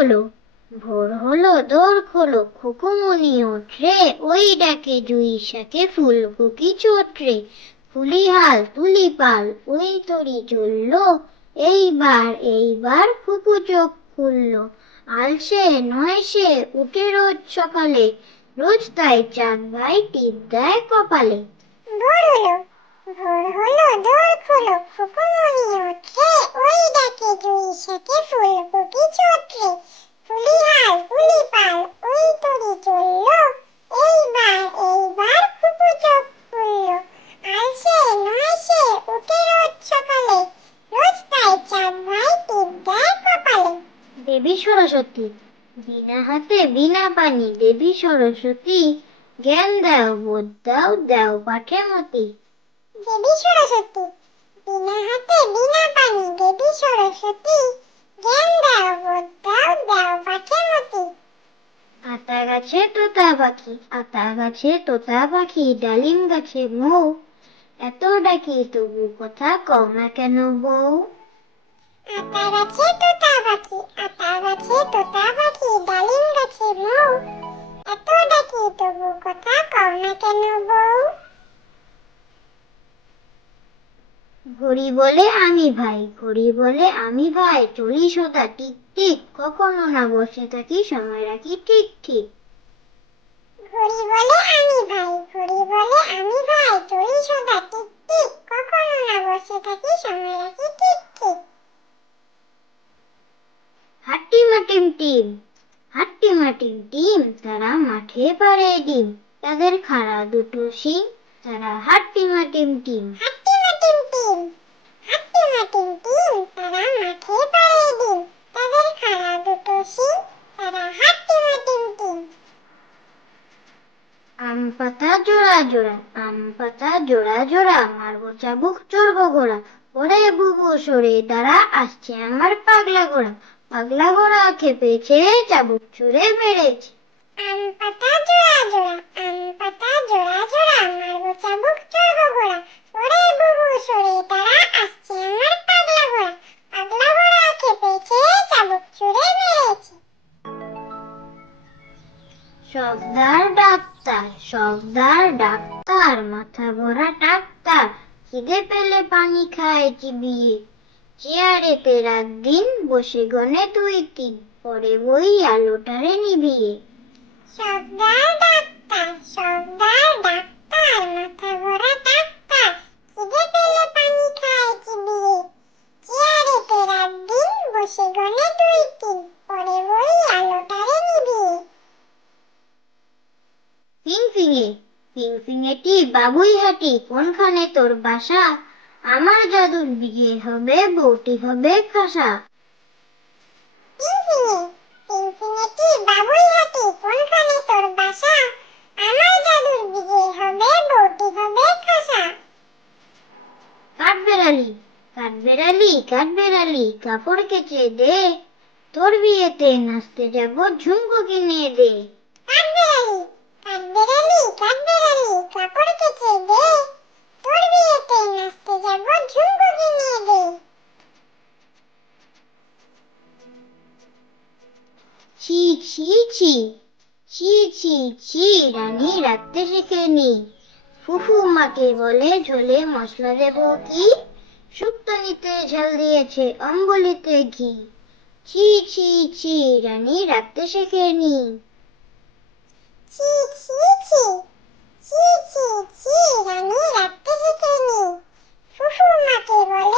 হলো, ভোর হলো, দোর খোলো, খুকুমনি ওঠরে, ওই ডাকে জুঁই শাকে ফুলকুকি চোটরে, ফুলি হাল তুলি পাল, ওই তরি চললো, এইবার খুকু চোখ খুললো। আলসে নয় সে, উঠে রোজ সকালে, রোজ তাই চাঁদ ভাই টিপ দেয় কপালে। ভোর হলো দোর খোলো, খুকুমনি ওঠে, ওই ডাকে জুঁই শাকে ফুলকুকি চোটরে, ফুলি হাল ফুলি পাল, ওই তরি চললো, এইবার খুকু চোখ খুললো। আলসে নয় সে, উঠে রোজ সকালে, রোজ তাই চাঁদ ভাই টিপ দেয় কপালে। দেবী সরস্বতী, বিনা হাতে বিনা পানি, দেবী সরস্বতী, জ্ঞান দাও বোধ দাও, দাও পাঠে মতি। দেবী সরস্বতী, বিনা হাতে বিনা পানি, দেবী সরস্বতী, জ্ঞান দাও বোধ দাও, দাও পাঠে মতি। আতা গাছে তোতা পাখি, আতা গাছে তোতা পাখি, ডালিম গাছে মৌ, এত ডাকি তবু কথা কও না কেন বউ। আতা গাছে তোতা পাখি, আতা গাছে তোতা পাখি, ডালিম গাছে মৌ, এত ডাকি তবু কথা কও না কেন বউ। ঘড়ি বলে আমি ভাই, ঘড়ি বলে আমি ভাই, চলি সদা টিক টিক, কখনো না বসে থাকি, সময় রাখি ঠিক ঠিক। ঘড়ি বলে আমি ভাই, ঘড়ি বলে আমি ভাই, চলি সদা টিক টিক, কখনো না বসে থাকি, সময় রাখি ঠিক ঠিক। হাট্টিমা টিম টিম, হাট্টিমা টিম টিম, তারা মাঠে পাড়ে ডিম, তাদের খাড়া দুটো শিং, তারা হাট্টিমা টিম টিম। হাট্টিমা টিম টিম, হাট্টিমা টিম টিম, তারা মাঠে পাড়ে ডিম, তাদের খাড়া দুটো শিং, তারা হাট্টিমা টিম টিম। আম পাতা জোড়া জোড়া, আম পাতা জোড়া জোড়া, মারবো চাবুক চড়বো ঘোড়া, ওরে বুবু সরে দাঁড়া, আসছে আমার পাগলা ঘোড়া, পাগলা ঘোড়া খেপেছে, চাবুক ছুঁড়ে মেরেছে। আম পাতা জোড়া জোড়া, আম পাতা জোড়া জোড়া, মারবো চাবুক চড়বো ঘোড়া, ওরে বুবু সরে দাঁড়া, আসছে আমার পাগলা ঘোড়া, পাগলা ঘোড়া খেপেছে, চাবুক ছুঁড়ে মেরেছে। সর্দার ডাক্তার, সর্দার ডাক্তার, মাথা ভরা ডাক্তার, খিদে পেলে পানি খায় চিবিয়ে, চেয়ারেতে রাত দিন বসে গনে দুই তিন, পরে বই আলোটারে নিভিয়ে। সর্দার ডাক্তার, সর্দার ডাক্তার, মাথা ভরা ডাক্তার, খিদে পেলে পানি খায় চিবিয়ে, চেয়ারেতে রাত দিন বসে গনে দুই তিন, পরে বই আলোটারে নিভিয়ে। ফিংফিঙে, ফিংফিঙেটি বাবুই হাটি, কোনখানে তোর বাসা, আমার জাদুর বিয়ে হবে, বউটি হবে খাসা। ফিনফিনে, ফিনফিনেটি বাবুই হাটি, কোনখানে তোর বাসা, আমার জাদুর বিয়ে হবে, বউটি হবে খাসা। কাঠবেড়ালি, কাঠবেড়ালি, কাঠবেড়ালি, কাপড় কেচে দে, তোর বিয়েতে নাচতে যাব, ঝুমকো কিনে দে। কাঠবেড়ালি, কাঠবেড়ালি, কাঠবেড়ালি, কাপড় কেচে দে, তোর বিয়েতে নাচতে যাব, ঝুমকো কিনে দে। ছি ছি ছি, ছি ছি ছি, রানী রাখতে শেখেনি, ফুফু মাকে বলে ঝোলে মশলা দেব কি, শুক্তনিতে ঝাল দিয়েছে, অম্বলিতে ঘি, ছি ছি ছি, রানী রাখতে শেখেনি। ছি ছি ছি, ছি ছি ছি, রানী রাখতে শেখেনি, ফুফু মাকে বলে